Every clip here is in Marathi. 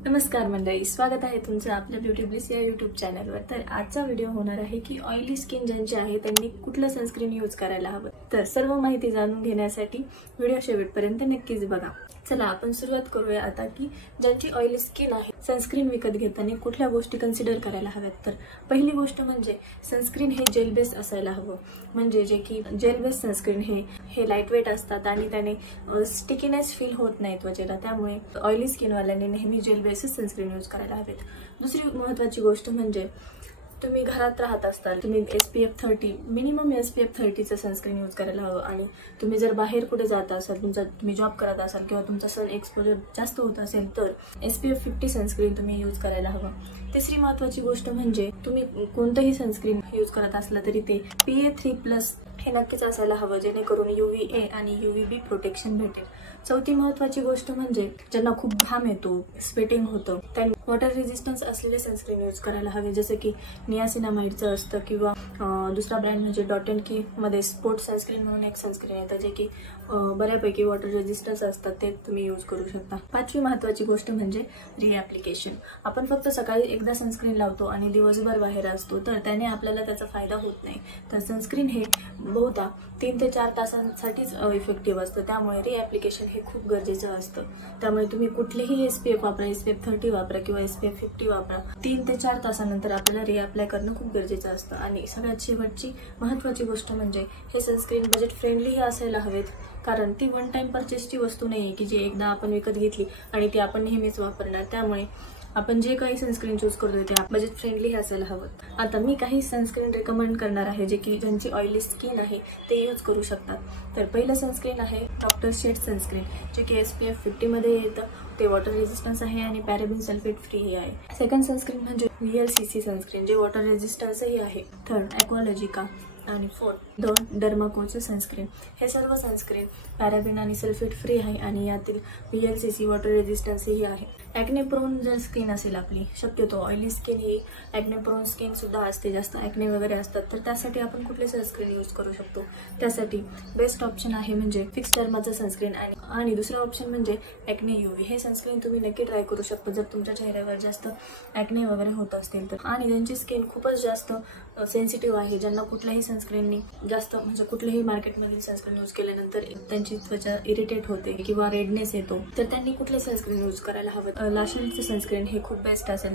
नमस्कार मंडळी, स्वागत आहे तुमचं आपल्या ब्युटी ब्लिस या यूट्यूब चॅनलवर। तर आजचा व्हिडिओ होणार आहे की ऑइली स्किन ज्यांची आहे त्यांनी कुठलं सनस्क्रीन यूज करायला हवं। तर सर्व माहिती जाणून घेण्यासाठी व्हिडिओ शेवटपर्यंत नक्कीच बघा। चला आपण सुरुवात करूया आता की ज्यांची ऑइली स्किन आहे सनस्क्रीन विकत घेताना कुठल्या गोष्टी कन्सिडर करायला हव्यात। तर पहिली गोष्ट म्हणजे सनस्क्रीन हे जेल बेस असायला हवं। म्हणजे जे की जेल बेस सनस्क्रीन हे लाईट वेट असतात आणि त्याने स्टिकीनेस फील होत नाही त्वचेला, त्यामुळे ऑइली स्किन वाल्यांनी नेहमी जेल बेसिस सनस्क्रीन यूज करायला हवेत। दुसरी महत्त्वाची गोष्ट म्हणजे तुम्ही घरात राहत असताल, तुम्ही SPF 30 मिनिमम SPF 30चं सनस्क्रीन यूज करायला हवं। आणि तुम्ही जर बाहेर कुठे जात असाल, तुम्ही जॉब करत असाल किंवा तुमचा सन एक्सपोजर जास्त होत असेल तर SPF 50 सनस्क्रीन तुम्ही यूज करायला हवं। तिसरी महत्त्वाची गोष्ट म्हणजे तुम्ही कोणतंही सनस्क्रीन यूज करत असला तरी ते PA3+ हे नक्कीच असायला हवं, जेणेकरून UVA आणि UVB प्रोटेक्शन भेटेल। चौथी महत्त्वाची गोष्ट म्हणजे ज्यांना खूप घाम येतो, स्वेटिंग होतं, त्यांनी वॉटर रेजिस्टन्स असलेले सनस्क्रीन यूज करायला हवे, जसे की नियासिनामाइडचं असतं किंवा दुसरा ब्रँड म्हणजे डॉट अँड की मध्ये स्पोर्ट सनस्क्रीन म्हणून एक सनस्क्रीन येतं जे की बऱ्यापैकी वॉटर रेजिस्टन्स असतात, ते तुम्ही यूज करू शकता। पाचवी महत्त्वाची गोष्ट म्हणजे रिॲप्लिकेशन। आपण फक्त सकाळी एकदा सनस्क्रीन लावतो आणि दिवसभर बाहेर असतो, तर त्याने आपल्याला त्याचा फायदा होत नाही। तर सनस्क्रीन हे बहुधा 3 ते 4 तासांसाठीच इफेक्टिव्ह असतं, त्यामुळे रिॲप्लिकेशन हे खूप गरजेचं असतं। त्यामुळे तुम्ही कुठलेही SPF वापरा, SPF 30 वापरा किंवा SPF 50 वापरा, 3 ते 4 तासानंतर आपल्याला रिअप्लाय करणं खूप गरजेचं असतं। आणि सगळ्यात शेवटची महत्त्वाची गोष्ट म्हणजे हे सनस्क्रीन बजेट फ्रेंडलीही असायला हवेत, कारण ती वन टाइम परचेसची वस्तू नाही आहे की जी एकदा आपण विकत घेतली आणि ती आपण नेहमीच वापरणार। त्यामुळे आपण जे काही सनस्क्रीन चूज करतोय ते बजेट फ्रेंडली असायला हवं। आता मी काही सनस्क्रीन रेकमेंड करणार आहे जे की ज्यांची ऑइली स्किन आहे ते यूज करू शकतात। तर पहिलं सनस्क्रीन आहे डॉक्टर शेड सनस्क्रीन, जे की SPF 50 मध्ये येतं, ते वॉटर रेजिस्टन्स आहे आणि पॅराबेन सल्फेट फ्री आहे। सेकंड सनस्क्रीन म्हणजे VLCC सनस्क्रीन, जे वॉटर रेजिस्टन्सही आहे। थर्ड ॲक्वालॉजिका आणि फोर्थ डर्माकोचं सनस्क्रीन। हे सर्व सनस्क्रीन पॅराबेन आणि सल्फेट फ्री आहे आणि यातील VLCC वॉटर रेजिस्टन्सही आहे। ॲक्ने प्रोन जर स्किन असेल आपली, शक्यतो ऑइली स्किन ही ॲक्ने प्रोन स्किन सुद्धा असते, जास्त ॲक्ने वगैरे असतात, तर त्यासाठी आपण कुठले सनस्क्रीन यूज करू शकतो? त्यासाठी बेस्ट ऑप्शन आहे म्हणजे फिक्स डर्माचं सनस्क्रीन आणि दुसरा ऑप्शन म्हणजे ॲक्ने UV। हे सनस्क्रीन तुम्ही नक्की ट्राय करू शकता जर तुमच्या चेहऱ्यावर जास्त ॲक्ने वगैरे होत असतील तर। आणि ज्यांची स्किन खूपच जास्त सेन्सिटिव्ह आहे, ज्यांना कुठल्याही सनस्क्रीननी जास्त म्हणजे कुठल्याही मार्केटमधील सनस्क्रीन यूज केल्यानंतर त्यांची त्वचा इरिटेट होते किंवा रेडनेस येतो, तर त्यांनी कुठले सनस्क्रीन यूज करायला हवं? लाशेलचे सनस्क्रीन हे खूप बेस्ट असेल।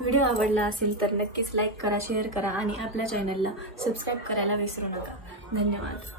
व्हिडिओ आवडला असेल तर नक्कीच लाईक करा, शेअर करा आणि आपल्या चॅनलला सबस्क्राईब करायला विसरू नका। धन्यवाद।